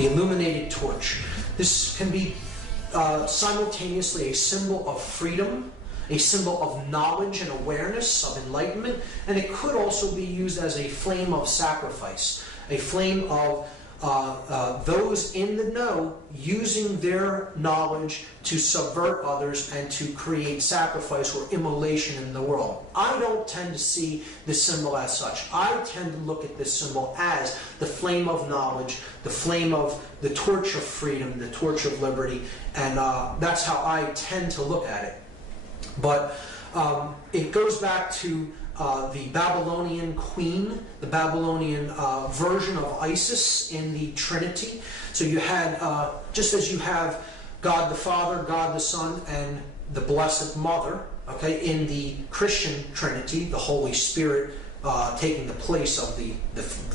the illuminated torch. This can be simultaneously a symbol of freedom, a symbol of knowledge and awareness, of enlightenment, and it could also be used as a flame of sacrifice, a flame of those in the know using their knowledge to subvert others and to create sacrifice or immolation in the world. I don't tend to see this symbol as such. I tend to look at this symbol as the flame of knowledge, the flame of the torch of freedom, the torch of liberty, and that's how I tend to look at it. But it goes back to the Babylonian queen, the Babylonian version of Isis in the Trinity. So you had, just as you have God the Father, God the Son, and the Blessed Mother, okay, in the Christian Trinity, the Holy Spirit taking the place of the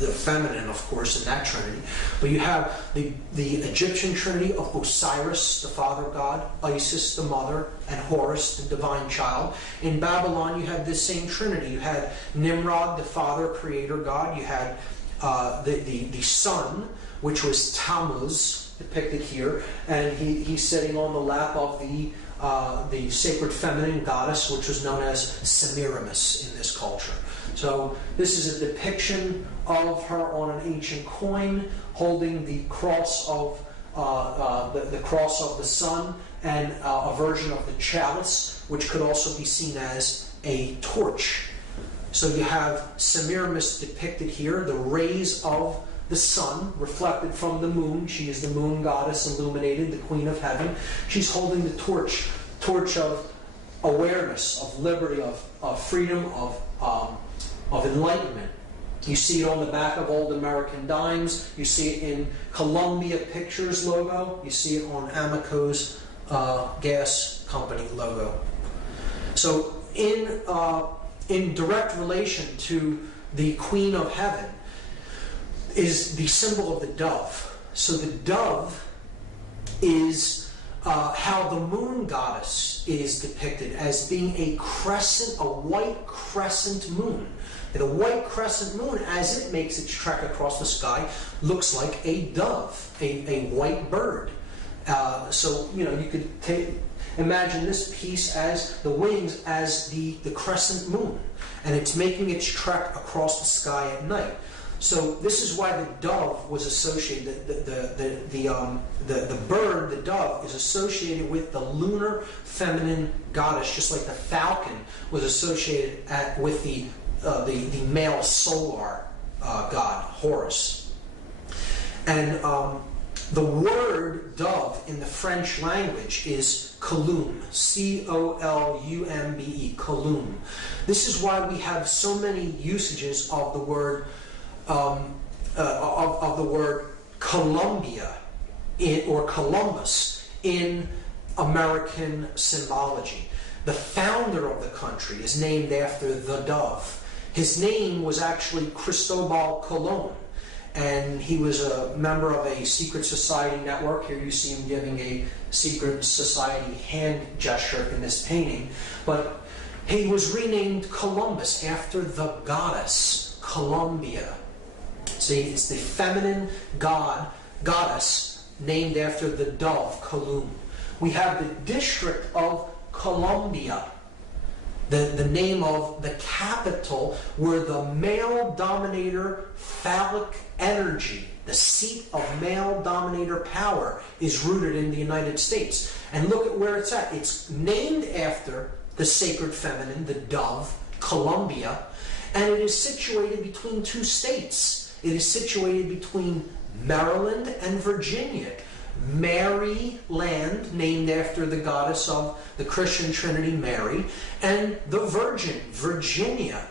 feminine, of course, in that Trinity. But you have the Egyptian Trinity of Osiris, the Father God, Isis, the Mother, and Horus, the Divine Child. In Babylon, you had this same Trinity. You had Nimrod, the Father, Creator God. You had the Son, which was Tammuz, depicted here, and he's sitting on the lap of the sacred feminine goddess, which was known as Semiramis in this culture. So this is a depiction of her on an ancient coin, holding the cross of the cross of the sun, and a version of the chalice, which could also be seen as a torch. So you have Semiramis depicted here, the rays of the sun reflected from the moon. She is the moon goddess illuminated, the queen of heaven. She's holding the torch of awareness, of liberty, of freedom, of enlightenment. You see it on the back of old American dimes. You see it in Columbia Pictures logo. You see it on Amoco's gas company logo. So in direct relation to the Queen of Heaven is the symbol of the dove. So the dove is how the moon goddess is depicted as being a crescent, a white crescent moon. And a white crescent moon, as it makes its trek across the sky, looks like a dove, a white bird. So, you could imagine this piece as the wings as the crescent moon. And it's making its trek across the sky at night. So this is why the dove was associated, the bird, the dove, is associated with the lunar feminine goddess, just like the falcon was associated with the male solar god, Horus. And the word dove in the French language is columbe, C-O-L-U-M-B-E, columbe. This is why we have so many usages of the word Columbia or Columbus in American symbology. The founder of the country is named after the dove. His name was actually Cristobal Colon, and he was a member of a secret society network. Here you see him giving a secret society hand gesture in this painting. But he was renamed Columbus after the goddess Columbia. See, it's the feminine goddess named after the dove, Columbe. We have the district of Columbia, the name of the capital where the male dominator phallic energy, the seat of male dominator power, is rooted in the United States. And look at where it's at. It's named after the sacred feminine, the dove, Columbia, and it is situated between two states. It is situated between Maryland and Virginia. Maryland, named after the goddess of the Christian Trinity, Mary, and the Virgin, Virginia.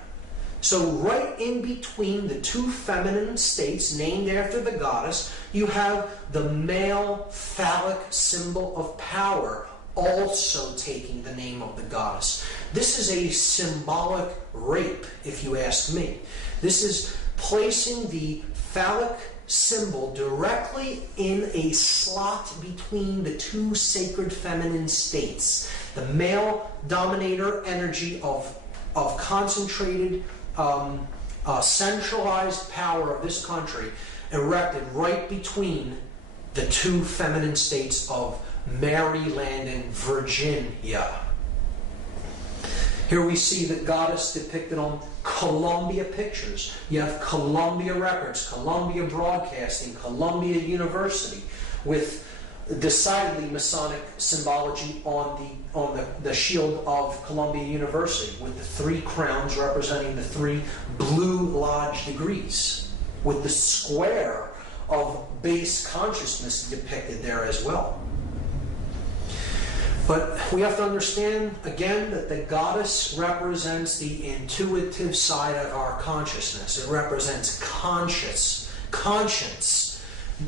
So right in between the two feminine states named after the goddess, you have the male phallic symbol of power also taking the name of the goddess. This is a symbolic rape, if you ask me. This is placing the phallic symbol directly in a slot between the two sacred feminine states. The male dominator energy of concentrated, centralized power of this country erected right between the two feminine states of Maryland and Virginia. Here we see the goddess depicted on Columbia Pictures. You have Columbia Records, Columbia Broadcasting, Columbia University, with decidedly Masonic symbology on the shield of Columbia University, with the three crowns representing the three Blue Lodge degrees, with the square of base consciousness depicted there as well. But we have to understand, again, that the goddess represents the intuitive side of our consciousness. It represents conscience,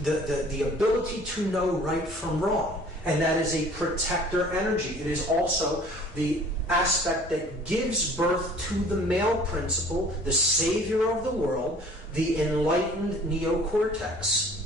the ability to know right from wrong. And that is a protector energy. It is also the aspect that gives birth to the male principle, the savior of the world, the enlightened neocortex.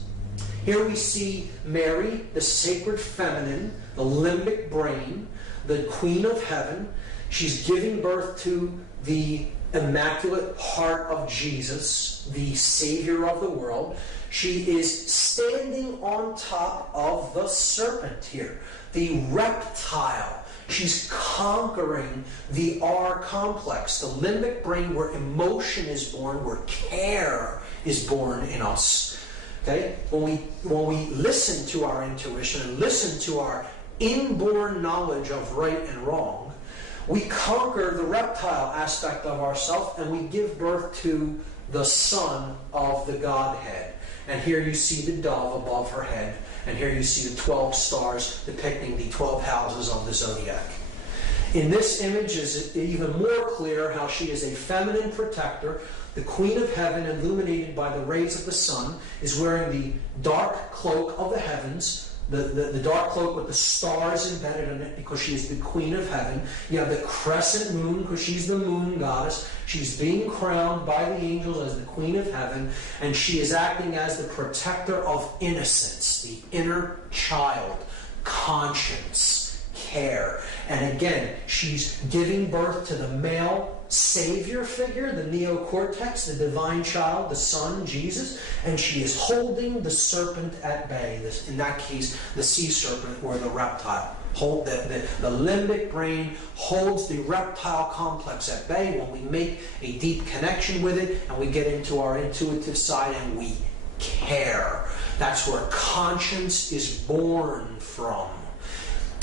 Here we see Mary, the sacred feminine, the limbic brain, the queen of heaven. She's giving birth to the immaculate heart of Jesus, the savior of the world. She is standing on top of the serpent here, the reptile. She's conquering the R complex, the limbic brain, where emotion is born, where care is born in us. Okay? When we listen to our intuition and listen to our inborn knowledge of right and wrong, we conquer the reptile aspect of ourself and we give birth to the Son of the Godhead. And here you see the dove above her head, and here you see the 12 stars depicting the 12 houses of the zodiac. In this image is even more clear how she is a feminine protector. The Queen of Heaven, illuminated by the rays of the sun, is wearing the dark cloak of the heavens, the dark cloak with the stars embedded in it, because she is the Queen of Heaven. You have the crescent moon, because she's the moon goddess. She's being crowned by the angels as the Queen of Heaven, and she is acting as the protector of innocence, the inner child, conscience, care. And again, she's giving birth to the male savior figure, the neocortex, the divine child, the Son, Jesus, and she is holding the serpent at bay. In that case, the sea serpent or the reptile. The limbic brain holds the reptile complex at bay when we make a deep connection with it and we get into our intuitive side and we care. That's where conscience is born from.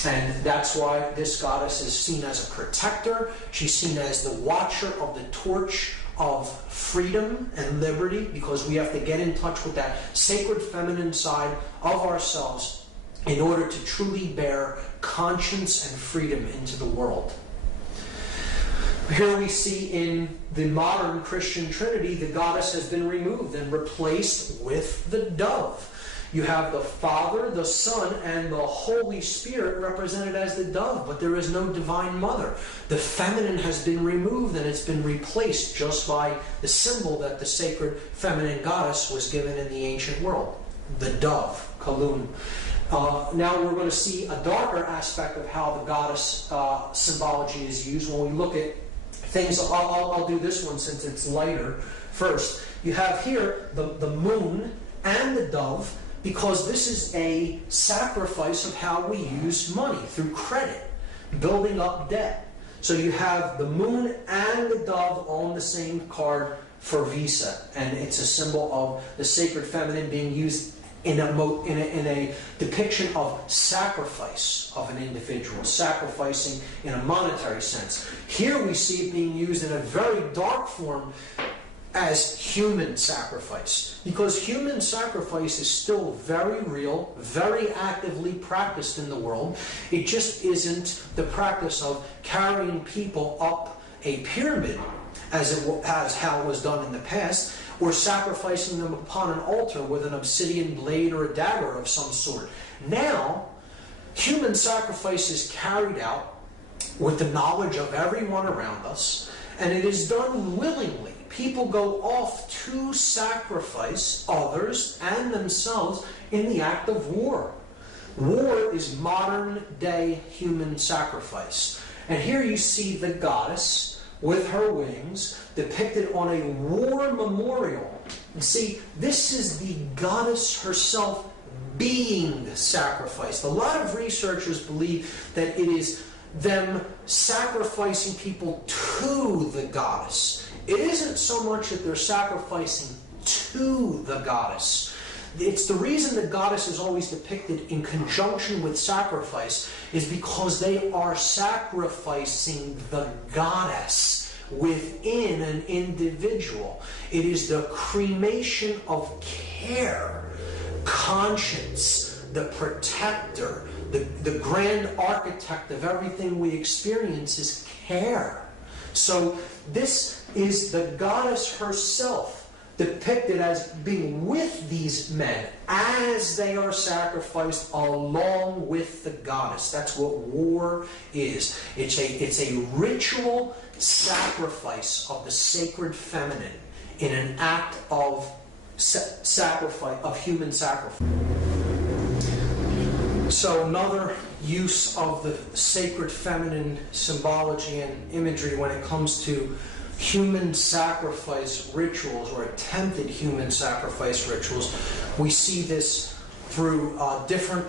And that's why this goddess is seen as a protector. She's seen as the watcher of the torch of freedom and liberty, because we have to get in touch with that sacred feminine side of ourselves in order to truly bear conscience and freedom into the world. Here we see in the modern Christian Trinity, the goddess has been removed and replaced with the dove. You have the Father, the Son, and the Holy Spirit represented as the dove, but there is no divine mother. The feminine has been removed and it's been replaced just by the symbol that the sacred feminine goddess was given in the ancient world, the dove, Kalun. Now we're going to see a darker aspect of how the goddess symbology is used. When we look at things, I'll do this one since it's lighter first. You have here the moon and the dove, because this is a sacrifice of how we use money, through credit, building up debt. So you have the moon and the dove on the same card for Visa, and it's a symbol of the sacred feminine being used in a depiction of sacrifice of an individual, sacrificing in a monetary sense. Here we see it being used in a very dark form as human sacrifice, because human sacrifice is still very real, very actively practiced in the world. It just isn't the practice of carrying people up a pyramid as how it was done in the past, or sacrificing them upon an altar with an obsidian blade or a dagger of some sort. Now, human sacrifice is carried out with the knowledge of everyone around us, and it is done willingly. People go off to sacrifice others and themselves in the act of war. War is modern day human sacrifice. And here you see the goddess with her wings depicted on a war memorial. And see, this is the goddess herself being sacrificed. A lot of researchers believe that it is them sacrificing people to the goddess. It isn't so much that they're sacrificing to the goddess. It's the reason the goddess is always depicted in conjunction with sacrifice is because they are sacrificing the goddess within an individual. It is the cremation of care, conscience, the protector, the grand architect of everything we experience is care. So this is the goddess herself depicted as being with these men as they are sacrificed along with the goddess. That's what war is. It's a ritual sacrifice of the sacred feminine in an act of sacrifice, of human sacrifice. So another use of the sacred feminine symbology and imagery when it comes to human sacrifice rituals or attempted human sacrifice rituals, we see this through different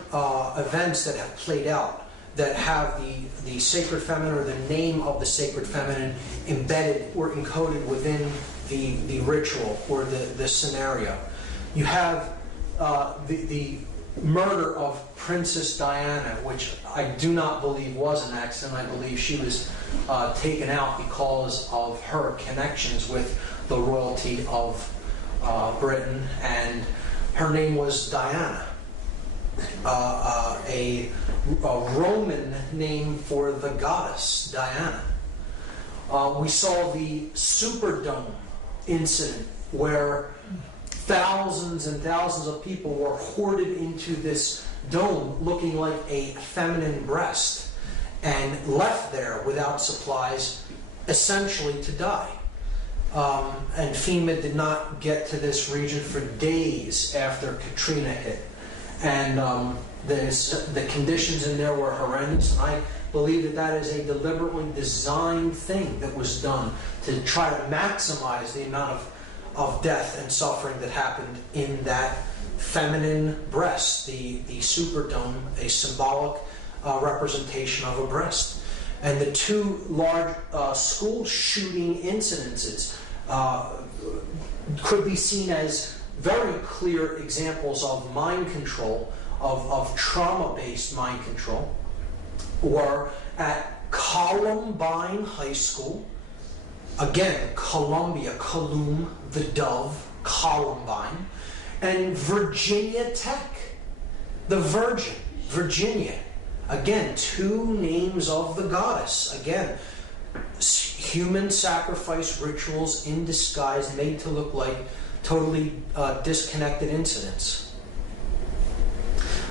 events that have played out that have the sacred feminine or the name of the sacred feminine embedded or encoded within the ritual or the scenario. You have the murder of Princess Diana, which I do not believe was an accident. I believe she was taken out because of her connections with the royalty of Britain, and her name was Diana, a Roman name for the goddess Diana. We saw the Superdome incident where thousands and thousands of people were hoarded into this dome looking like a feminine breast and left there without supplies, essentially to die. And FEMA did not get to this region for days after Katrina hit. And the conditions in there were horrendous. I believe that is a deliberately designed thing that was done to try to maximize the amount of death and suffering that happened in that feminine breast, the Superdome, a symbolic representation of a breast. And the two large school shooting incidences could be seen as very clear examples of mind control, of trauma-based mind control, or at Columbine High School. Again, Columbia, Colum, the dove, Columbine, and Virginia Tech, the Virgin, Virginia. Again, two names of the goddess. Again, human sacrifice rituals in disguise made to look like totally disconnected incidents.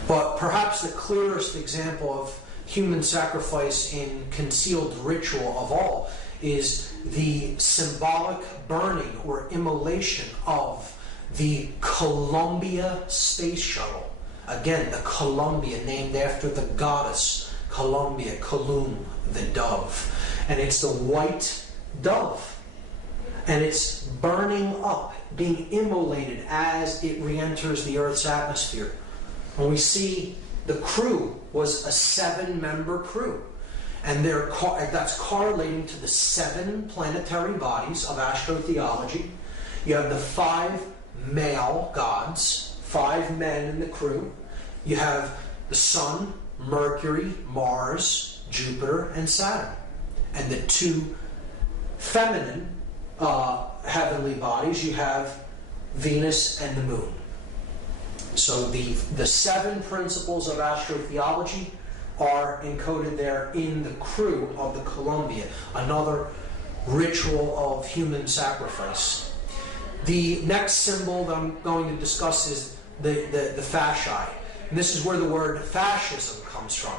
But perhaps the clearest example of human sacrifice in concealed ritual of all is the symbolic burning or immolation of the Columbia space shuttle. Again, the Columbia, named after the goddess Columbia, Colum, the dove. And it's the white dove. And it's burning up, being immolated as it re-enters the Earth's atmosphere. And we see the crew was a 7-member crew. And that's correlating to the 7 planetary bodies of astrotheology. You have the 5 male gods, 5 men in the crew. You have the Sun, Mercury, Mars, Jupiter, and Saturn. And the 2 feminine heavenly bodies, you have Venus and the Moon. So the 7 principles of astrotheology are encoded there in the crew of the Columbia, another ritual of human sacrifice. The next symbol that I'm going to discuss is the fasci. And this is where the word fascism comes from.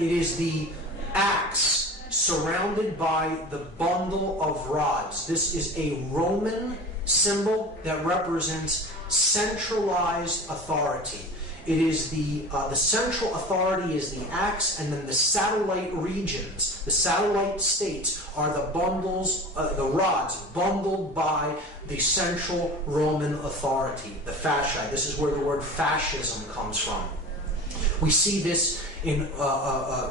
It is the axe surrounded by the bundle of rods. This is a Roman symbol that represents centralized authority. It is the central authority is the axe, and then the satellite regions, the satellite states are the bundles, the rods bundled by the central Roman authority, the fasci. This is where the word fascism comes from. We see this in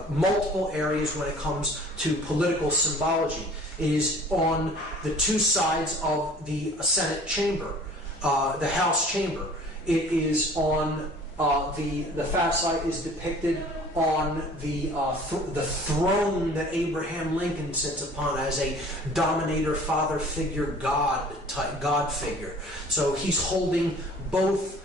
multiple areas when it comes to political symbology. It is on the two sides of the Senate chamber, the House chamber. It is on the fasci is depicted on the throne that Abraham Lincoln sits upon as a dominator, father figure, God figure. So he's holding both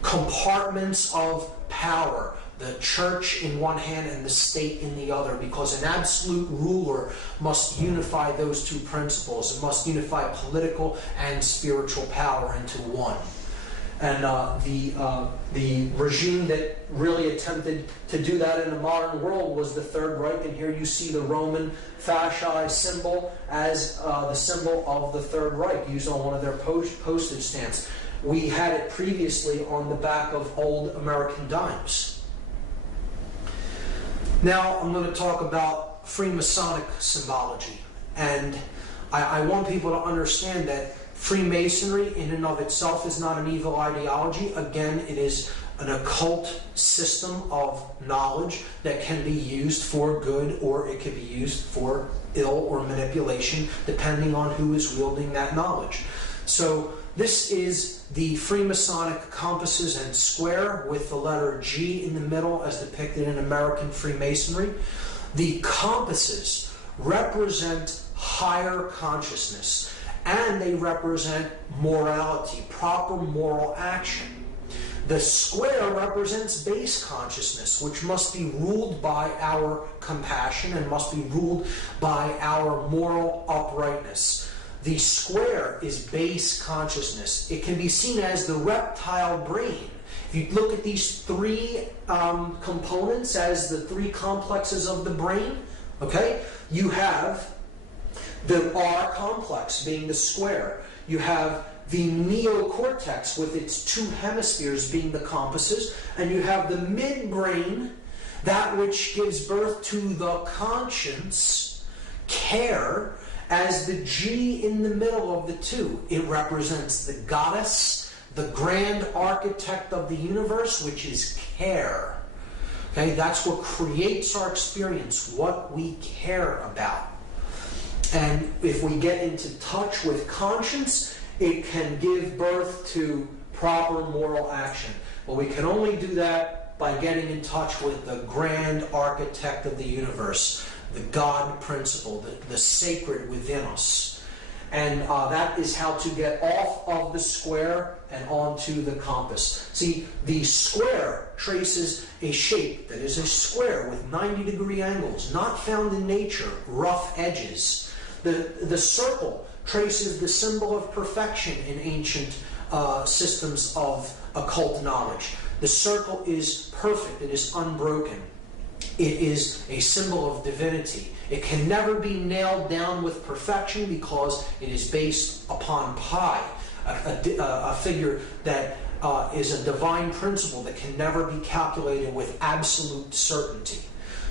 compartments of power, the church in one hand and the state in the other, because an absolute ruler must unify those two principles. It must unify political and spiritual power into one. And the regime that really attempted to do that in the modern world was the Third Reich. And here you see the Roman fasci symbol as the symbol of the Third Reich, used on one of their postage stamps. We had it previously on the back of old American dimes. Now I'm going to talk about Freemasonic symbology. And I want people to understand that Freemasonry in and of itself is not an evil ideology. Again, it is an occult system of knowledge that can be used for good, or it can be used for ill or manipulation, depending on who is wielding that knowledge. So this is the Freemasonic compasses and square with the letter G in the middle as depicted in American Freemasonry. The compasses represent higher consciousness, and they represent morality, proper moral action. The square represents base consciousness, which must be ruled by our compassion and must be ruled by our moral uprightness. The square is base consciousness. It can be seen as the reptile brain. If you look at these three components as the three complexes of the brain, okay, you have the R complex being the square. You have the neocortex with its two hemispheres being the compasses, and you have the midbrain, that which gives birth to the conscience, care, as the G in the middle of the two. It represents the goddess, the grand architect of the universe, which is care. Okay, that's what creates our experience, what we care about. And if we get into touch with conscience, it can give birth to proper moral action. But we can only do that by getting in touch with the grand architect of the universe, the God principle, the sacred within us. And that is how to get off of the square and onto the compass. See, the square traces a shape that is a square with 90-degree angles, not found in nature, rough edges. The circle traces the symbol of perfection in ancient systems of occult knowledge. The circle is perfect. It is unbroken. It is a symbol of divinity. It can never be nailed down with perfection because it is based upon pi, a figure that is a divine principle that can never be calculated with absolute certainty.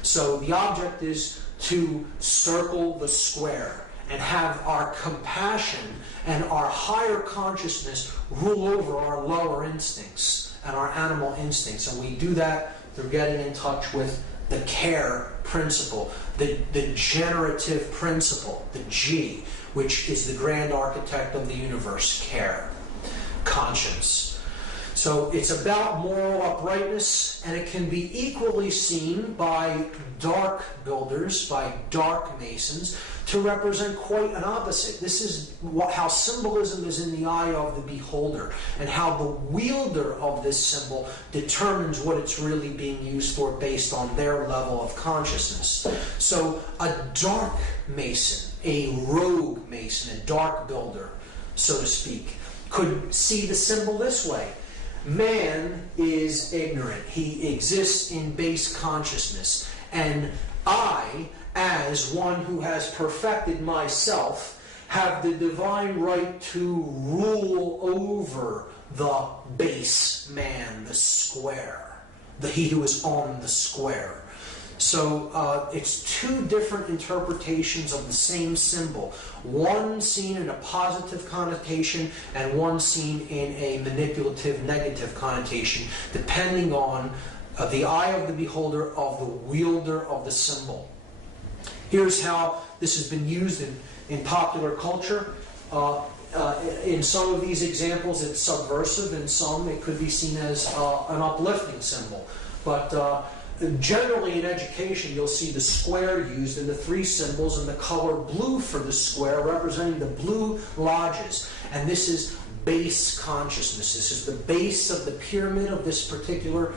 So the object is to circle the square and have our compassion and our higher consciousness rule over our lower instincts and our animal instincts. And we do that through getting in touch with the care principle, the generative principle, the G, which is the grand architect of the universe, care, conscience. So it's about moral uprightness, and it can be equally seen by dark builders, by dark masons, to represent quite an opposite. This is how symbolism is in the eye of the beholder, and how the wielder of this symbol determines what it's really being used for based on their level of consciousness. So a dark mason, a rogue mason, a dark builder, so to speak, could see the symbol this way. Man is ignorant. He exists in base consciousness. And I, as one who has perfected myself, have the divine right to rule over the base man, the square, he who is on the square. So it's two different interpretations of the same symbol. One seen in a positive connotation and one seen in a manipulative, negative connotation, depending on the eye of the beholder, of the wielder of the symbol. Here's how this has been used in popular culture. In some of these examples, it's subversive. In some, it could be seen as an uplifting symbol. But generally in education, you'll see the square used in the three symbols and the color blue for the square representing the blue lodges. And this is base consciousness. This is the base of the pyramid of this particular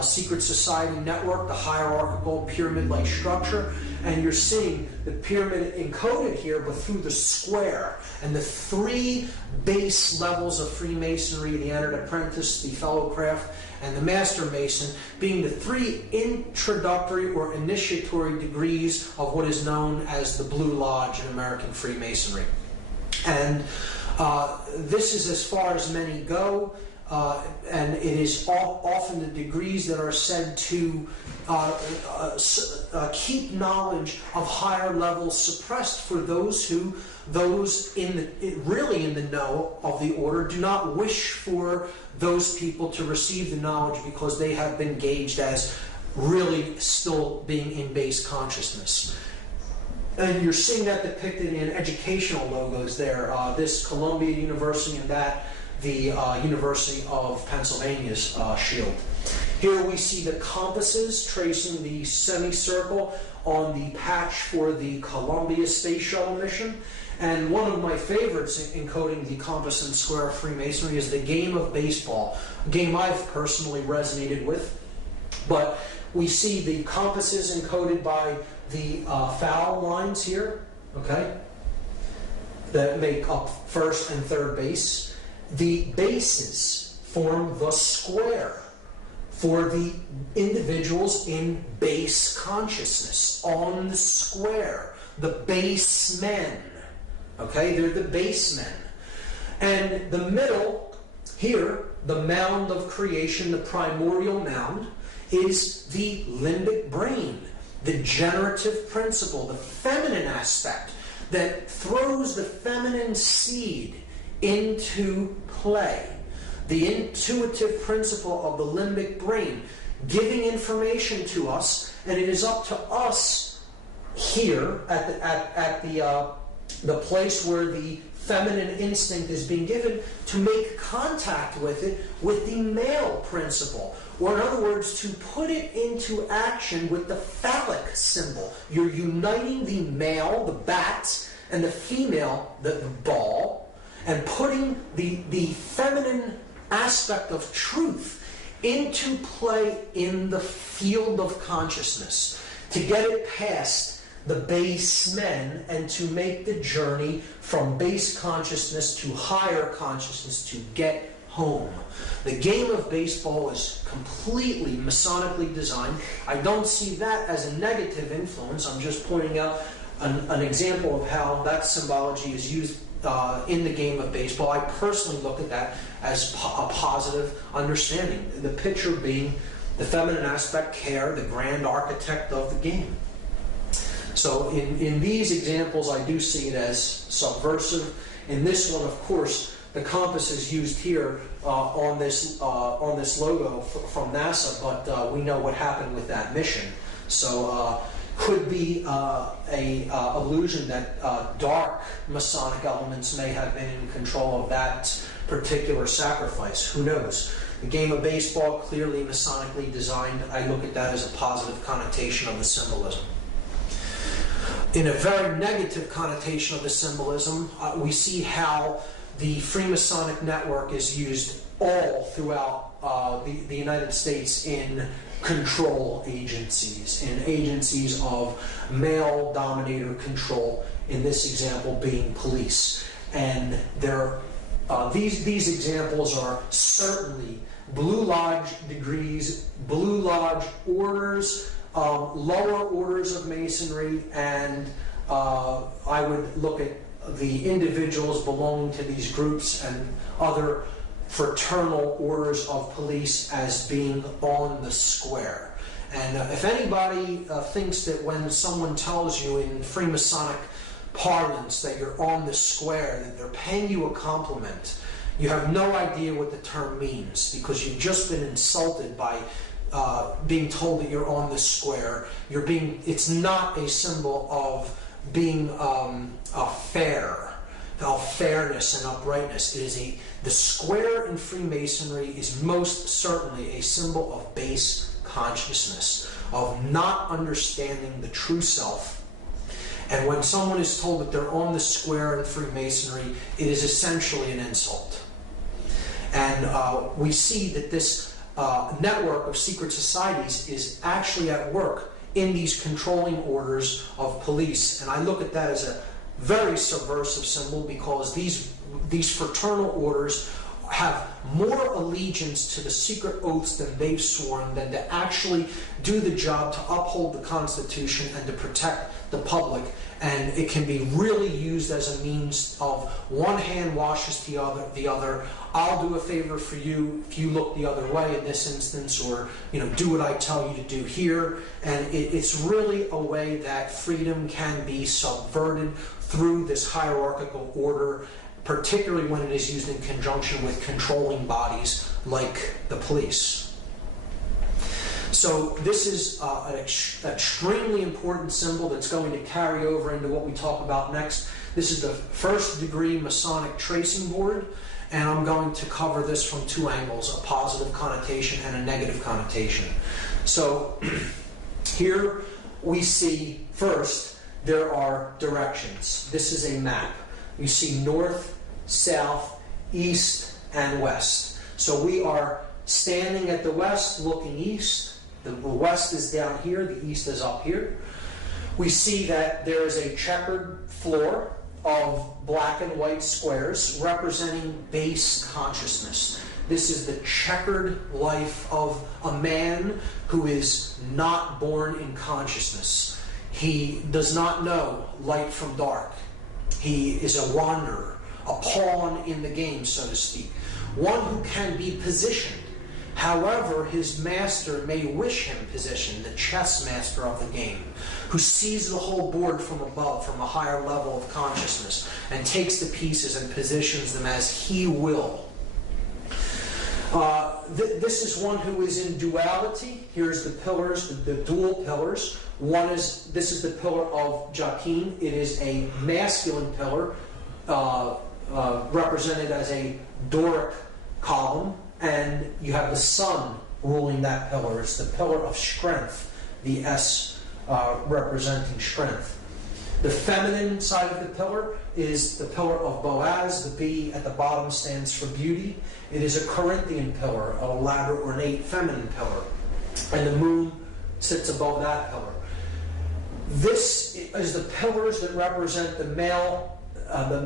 secret society network, the hierarchical pyramid-like structure. And you're seeing the pyramid encoded here, but through the square. And the three base levels of Freemasonry, the entered apprentice, the fellow craft, and the master mason, being the three introductory or initiatory degrees of what is known as the Blue Lodge in American Freemasonry. And this is as far as many go, and it is often the degrees that are said to keep knowledge of higher levels suppressed for those really in the know of the order do not wish for those people to receive the knowledge because they have been gauged as really still being in base consciousness. And you're seeing that depicted in educational logos there. This Columbia University and that the University of Pennsylvania's shield. Here we see the compasses tracing the semicircle on the patch for the Columbia Space Shuttle mission. And one of my favorites encoding the compass and square of Freemasonry is the game of baseball, a game I've personally resonated with. But we see the compasses encoded by the foul lines here, okay, that make up first and third base. The bases form the square for the individuals in base consciousness, on the square, the base men. Okay, they're the base men. And the middle, here, the mound of creation, the primordial mound, is the limbic brain, the generative principle, the feminine aspect that throws the feminine seed into play. The intuitive principle of the limbic brain, giving information to us, and it is up to us here at the place where the feminine instinct is being given to make contact with it with the male principle. Or in other words, to put it into action with the phallic symbol. You're uniting the male, the bat, and the female, the ball, and putting the feminine aspect of truth into play in the field of consciousness to get it past the base men and to make the journey from base consciousness to higher consciousness to get home. The game of baseball is completely Masonically designed. I don't see that as a negative influence. I'm just pointing out an example of how that symbology is used in the game of baseball. I personally look at that as a positive understanding. The pitcher being the feminine aspect, care, the grand architect of the game. So in these examples, I do see it as subversive. In this one, of course, the compass is used here on this logo from NASA, but we know what happened with that mission. So could be a illusion that dark Masonic elements may have been in control of that particular sacrifice. Who knows? The game of baseball, clearly Masonically designed. I look at that as a positive connotation of the symbolism. In a very negative connotation of the symbolism, we see how the Freemasonic network is used all throughout the United States in control agencies, in agencies of male dominator control, in this example being police. And these examples are certainly Blue Lodge degrees, Blue Lodge orders, lower orders of Masonry, and I would look at the individuals belonging to these groups and other fraternal orders of police as being on the square. And if anybody thinks that when someone tells you in Freemasonic parlance that you're on the square, that they're paying you a compliment, you have no idea what the term means, because you've just been insulted by being told that you're on the square. It's not a symbol of being fairness and uprightness. The square in Freemasonry is most certainly a symbol of base consciousness, of not understanding the true self. And when someone is told that they're on the square in Freemasonry, it is essentially an insult. And we see that this network of secret societies is actually at work in these controlling orders of police. And I look at that as a very subversive symbol, because these fraternal orders have more allegiance to the secret oaths than they've sworn than to actually do the job to uphold the Constitution and to protect the public. And it can be really used as a means of one hand washes the other. I'll do a favor for you if you look the other way in this instance, or do what I tell you to do here. And it's really a way that freedom can be subverted through this hierarchical order, particularly when it is used in conjunction with controlling bodies like the police. So this is an extremely important symbol that's going to carry over into what we talk about next. This is the first degree Masonic tracing board, and I'm going to cover this from two angles, a positive connotation and a negative connotation. So here we see, first, there are directions. This is a map. You see north, south, east, and west. So we are standing at the west, looking east. The west is down here, the east is up here. We see that there is a checkered floor of black and white squares representing base consciousness. This is the checkered life of a man who is not born in consciousness. He does not know light from dark. He is a wanderer, a pawn in the game, so to speak. One who can be positioned. However, his master may wish him positioned, the chess master of the game, who sees the whole board from above, from a higher level of consciousness, and takes the pieces and positions them as he will. This is one who is in duality. Here's the pillars, the dual pillars. This is the pillar of Jachin. It is a masculine pillar, represented as a Doric column, and you have the sun ruling that pillar. It's the pillar of strength, the S representing strength. The feminine side of the pillar is the pillar of Boaz. The B at the bottom stands for beauty. It is a Corinthian pillar, an elaborate, ornate, feminine pillar. And the moon sits above that pillar. This is the pillars that represent the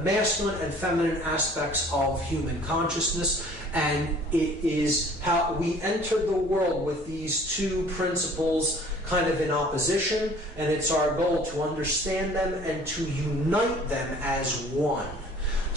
masculine and feminine aspects of human consciousness, and it is how we enter the world with these two principles kind of in opposition, and it's our goal to understand them and to unite them as one.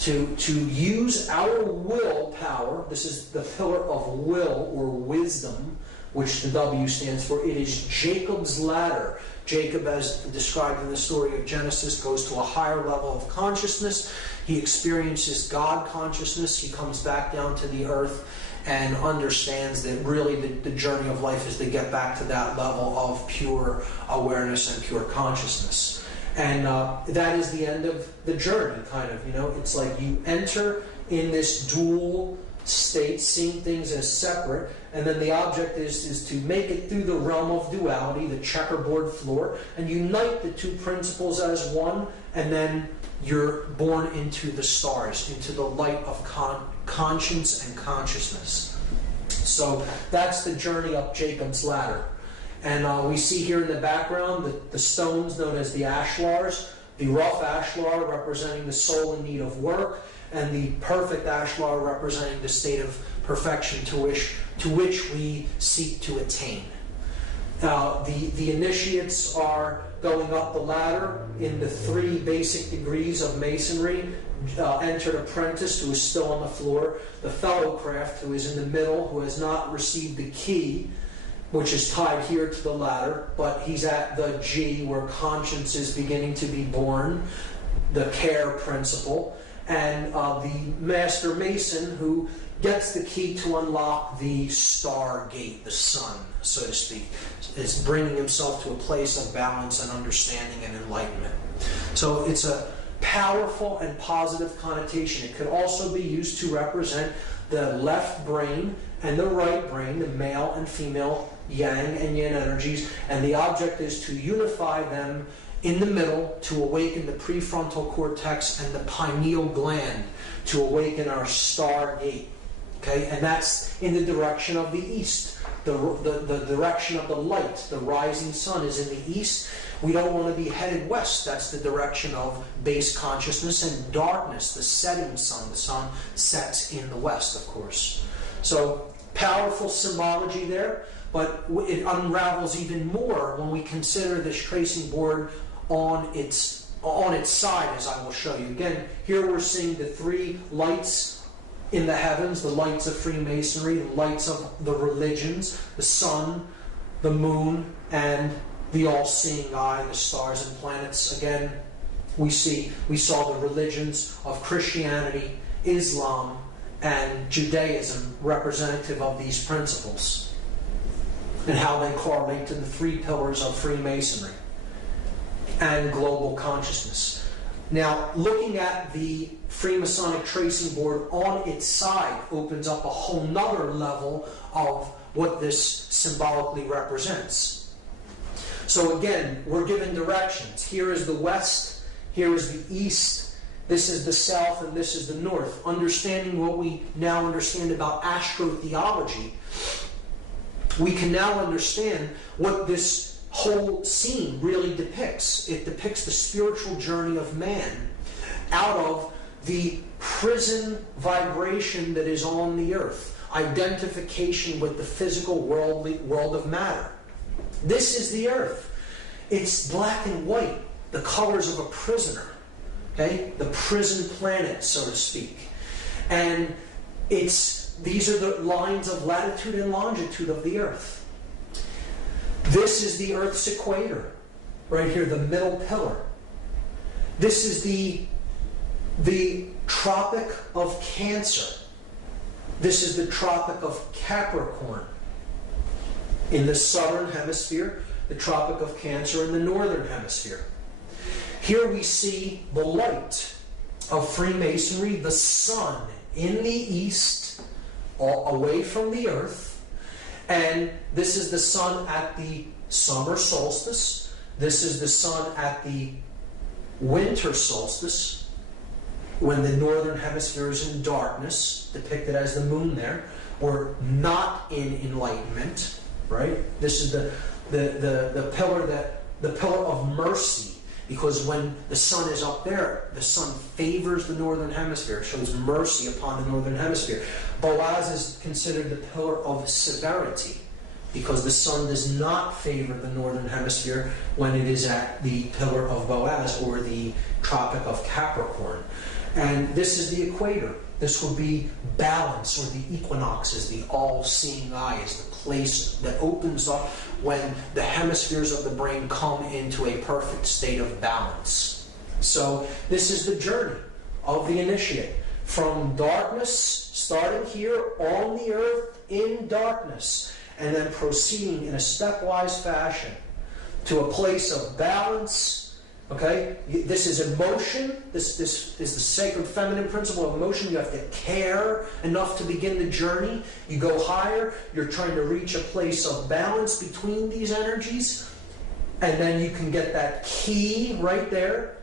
To use our will power. This is the pillar of will or wisdom, which the W stands for. It is Jacob's ladder. Jacob, as described in the story of Genesis, goes to a higher level of consciousness. He experiences God consciousness. He comes back down to the earth and understands that really the journey of life is to get back to that level of pure awareness and pure consciousness. And that is the end of the journey, kind of. It's like you enter in this dual state, seeing things as separate, and then the object is to make it through the realm of duality, the checkerboard floor, and unite the two principles as one, and then you're born into the stars, into the light of conscience and consciousness. So that's the journey up Jacob's ladder. And we see here in the background the stones known as the ashlars, the rough ashlar representing the soul in need of work, and the perfect ashlar representing the state of perfection to which we seek to attain. The initiates are going up the ladder in the 3 basic degrees of masonry. Entered apprentice, who is still on the floor. The fellowcraft, who is in the middle, who has not received the key, which is tied here to the ladder, but he's at the G, where conscience is beginning to be born, the care principle. And the master mason, who gets the key to unlock the star gate, the sun, so to speak, is bringing himself to a place of balance and understanding and enlightenment. So it's a powerful and positive connotation. It could also be used to represent the left brain and the right brain, the male and female yang and yin energies, and the object is to unify them in the middle to awaken the prefrontal cortex and the pineal gland, to awaken our star gate. Okay, and that's in the direction of the east. The direction of the light, the rising sun, is in the east. We don't want to be headed west. That's the direction of base consciousness, and darkness, the setting sun. The sun sets in the west, of course. So, powerful symbology there, but it unravels even more when we consider this tracing board on its side, as I will show you. Again, here we're seeing the 3 lights in the heavens, the lights of Freemasonry, the lights of the religions, the sun, the moon, and the all-seeing eye, the stars and planets. Again, we saw the religions of Christianity, Islam, and Judaism representative of these principles, and how they correlate to the 3 pillars of Freemasonry and global consciousness. Now, looking at the Freemasonic tracing board on its side opens up a whole nother level of what this symbolically represents. So again, we're given directions. Here is the west, here is the east, this is the south, and this is the north. Understanding what we now understand about astrotheology, we can now understand what this whole scene really depicts. It depicts the spiritual journey of man out of the prison vibration that is on the earth, identification with the physical world of matter. This is the earth. It's black and white, the colors of a prisoner, okay? The prison planet, so to speak. And these are the lines of latitude and longitude of the earth. This is the Earth's equator, right here, the middle pillar. This is the Tropic of Cancer. This is the Tropic of Capricorn. In the southern hemisphere, the Tropic of Cancer in the northern hemisphere. Here we see the light of Freemasonry, the sun in the east, away from the earth. And this is the sun at the summer solstice. This is the sun at the winter solstice, when the northern hemisphere is in darkness, depicted as the moon there. We're not in enlightenment, right? This is the pillar of mercy, because when the sun is up there, the sun favors the northern hemisphere, shows mercy upon the northern hemisphere. Boaz is considered the pillar of severity, because the sun does not favor the northern hemisphere when it is at the pillar of Boaz, or the Tropic of Capricorn. And this is the equator. This would be balance, or the equinoxes, the all-seeing eye, is the place that opens up when the hemispheres of the brain come into a perfect state of balance. So this is the journey of the initiate. From darkness, starting here on the earth in darkness, and then proceeding in a stepwise fashion to a place of balance. Okay? This is emotion. This is the sacred feminine principle of emotion. You have to care enough to begin the journey. You go higher. You're trying to reach a place of balance between these energies. And then you can get that key right there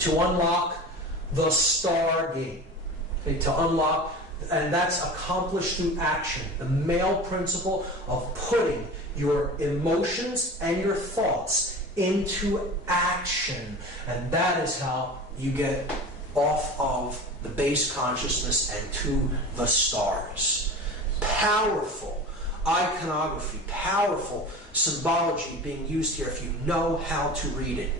to unlock the stargate. Okay, to unlock, and that's accomplished through action. The male principle of putting your emotions and your thoughts into action. And that is how you get off of the base consciousness and to the stars. Powerful iconography, powerful symbology being used here if you know how to read it.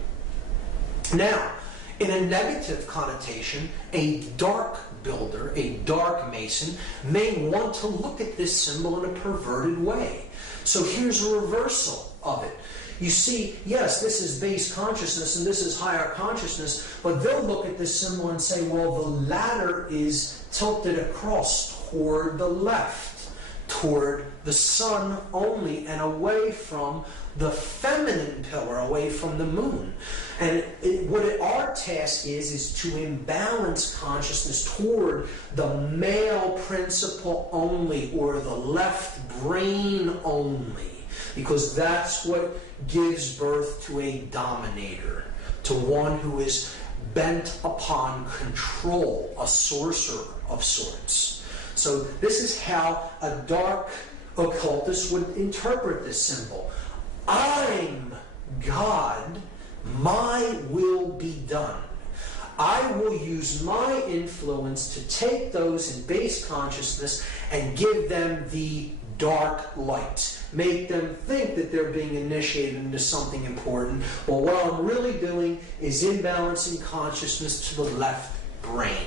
Now, in a negative connotation, a dark builder, a dark mason, may want to look at this symbol in a perverted way. So here's a reversal of it. You see, yes, this is base consciousness and this is higher consciousness, but they'll look at this symbol and say, well, the latter is tilted across toward the left, toward the sun only, and away from the feminine pillar, away from the moon. And our task is to imbalance consciousness toward the male principle only, or the left brain only, because that's what gives birth to a dominator, to one who is bent upon control, a sorcerer of sorts. So this is how a dark occultist would interpret this symbol. I'm God, my will be done. I will use my influence to take those in base consciousness and give them the dark light. Make them think that they're being initiated into something important. Well, what I'm really doing is imbalancing consciousness to the left brain.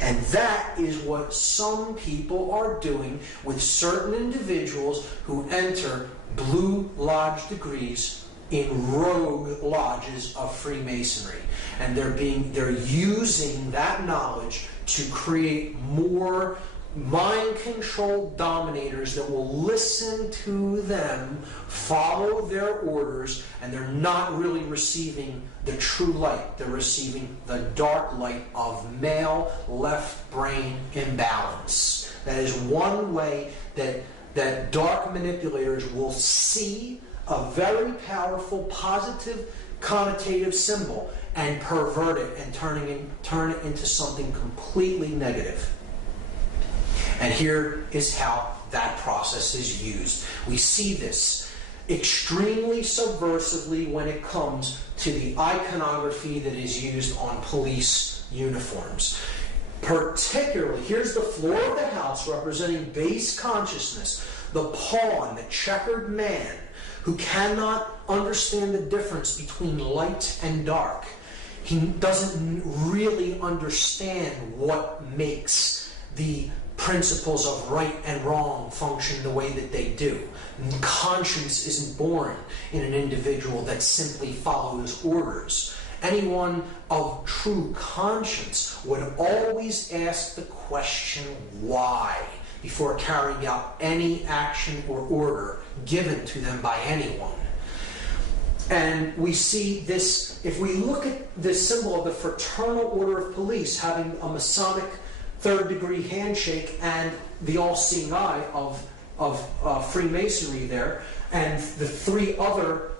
And that is what some people are doing with certain individuals who enter Blue Lodge degrees in rogue lodges of Freemasonry. And they're using that knowledge to create more mind-controlled dominators that will listen to them, follow their orders, and they're not really receiving the true light. They're receiving the dark light of male left brain imbalance. That is one way that dark manipulators will see a very powerful, positive, connotative symbol and pervert it and turn it into something completely negative. And here is how that process is used. We see this extremely subversively when it comes to the iconography that is used on police uniforms. Particularly, here's the floor of the house representing base consciousness, the pawn, the checkered man, who cannot understand the difference between light and dark. He doesn't really understand what makes the principles of right and wrong function the way that they do. Conscience isn't born in an individual that simply follows orders. Anyone of true conscience would always ask the question, why, before carrying out any action or order given to them by anyone. And we see this, if we look at the symbol of the Fraternal Order of Police having a Masonic third-degree handshake and the all-seeing eye of Freemasonry there, and the three other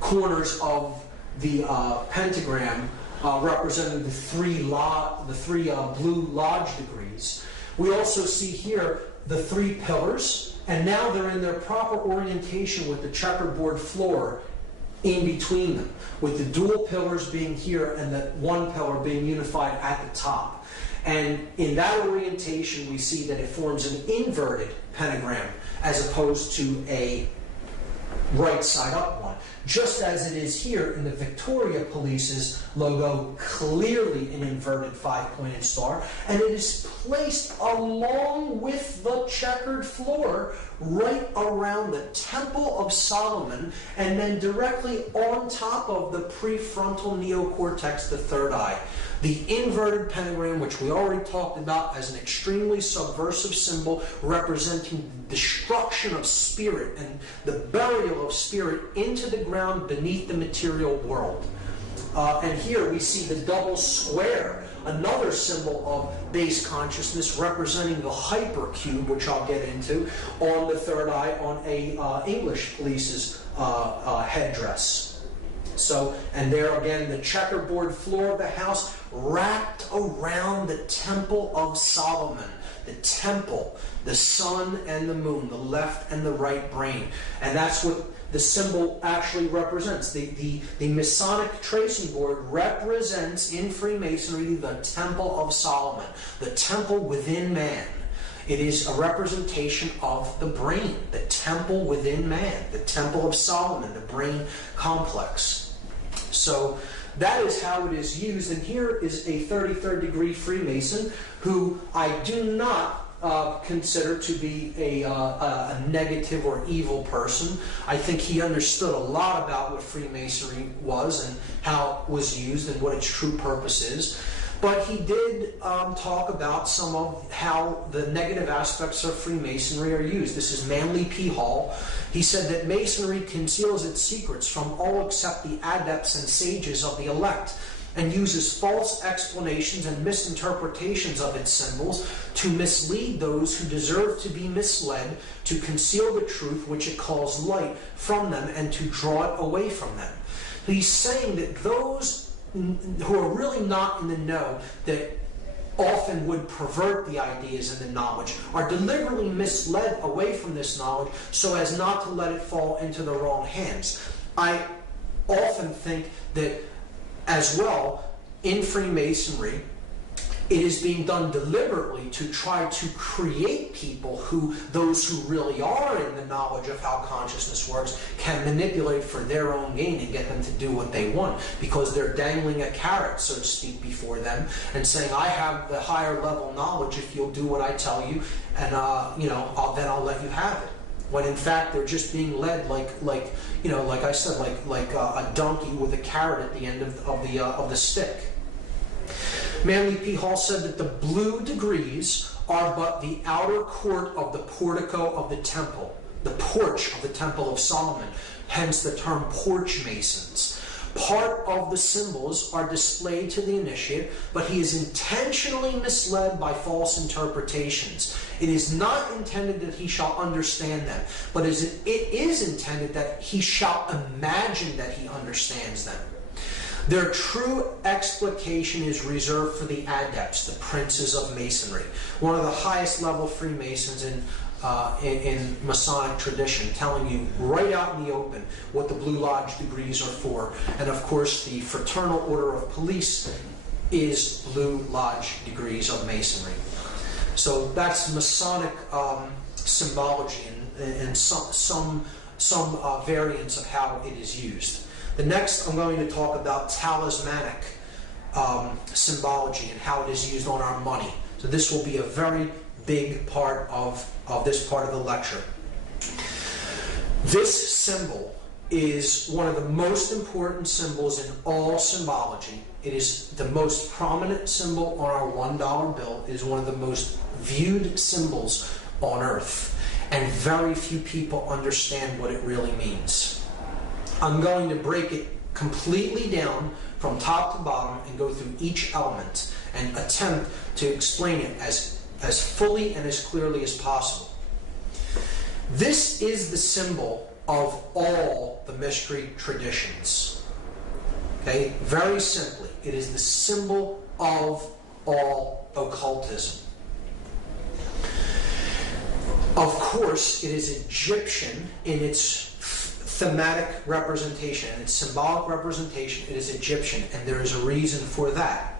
corners of the pentagram representing the three blue lodge degrees. We also see here the three pillars, and now they're in their proper orientation with the checkerboard floor in between them, with the dual pillars being here and the one pillar being unified at the top. And in that orientation, we see that it forms an inverted pentagram as opposed to a right side up one, just as it is here in the Victoria Police's logo, clearly an inverted five-pointed star, and it is placed along with the checkered floor right around the Temple of Solomon, and then directly on top of the prefrontal neocortex, the third eye. The inverted pentagram, which we already talked about as an extremely subversive symbol representing destruction of spirit and the burial of spirit into the ground beneath the material world. And here we see the double square, another symbol of base consciousness representing the hypercube, which I'll get into, on the third eye on a English police's headdress. So, and there again, the checkerboard floor of the house wrapped around the Temple of Solomon. The temple, the sun and the moon, the left and the right brain. And that's what the symbol actually represents. The Masonic tracing board represents in Freemasonry the Temple of Solomon, the temple within man. It is a representation of the brain, the temple within man, the temple of Solomon, the brain complex. So that is how it is used. And here is a 33rd degree Freemason who I do not consider to be a negative or evil person. I think he understood a lot about what Freemasonry was and how it was used and what its true purpose is. But he did talk about some of how the negative aspects of Freemasonry are used. This is Manly P. Hall. He said that Masonry conceals its secrets from all except the adepts and sages of the elect, and uses false explanations and misinterpretations of its symbols to mislead those who deserve to be misled, to conceal the truth which it calls light from them, and to draw it away from them. He's saying that those who are really not in the know, that often would pervert the ideas and the knowledge, are deliberately misled away from this knowledge so as not to let it fall into the wrong hands. I often think that as well, in Freemasonry, it is being done deliberately to try to create people who, those who really are in the knowledge of how consciousness works, can manipulate for their own gain and get them to do what they want, because they're dangling a carrot, so to speak, before them and saying, I have the higher level knowledge if you'll do what I tell you, and then I'll let you have it. When in fact they're just being led like I said, like a donkey with a carrot at the end of the stick. Manly P. Hall said that the blue degrees are but the outer court of the portico of the temple, the porch of the Temple of Solomon, hence the term porch masons. Part of the symbols are displayed to the initiate, but he is intentionally misled by false interpretations. It is not intended that he shall understand them, but it is intended that he shall imagine that he understands them. Their true explication is reserved for the adepts, the princes of Masonry, one of the highest level Freemasons in Masonic tradition, telling you right out in the open what the Blue Lodge degrees are for. And of course, the Fraternal Order of Police is Blue Lodge degrees of Masonry. So that's Masonic symbology and some variants of how it is used. The next, I'm going to talk about talismanic symbology and how it is used on our money. So this will be a very big part of this part of the lecture. This symbol is one of the most important symbols in all symbology. It is the most prominent symbol on our $1 bill. It is one of the most viewed symbols on earth. And very few people understand what it really means. I'm going to break it completely down from top to bottom and go through each element and attempt to explain it as fully and as clearly as possible. This is the symbol of all the mystery traditions. Okay? Very simply, it is the symbol of all occultism. Of course, it is Egyptian in its thematic representation, its symbolic representation. It is Egyptian, and there is a reason for that.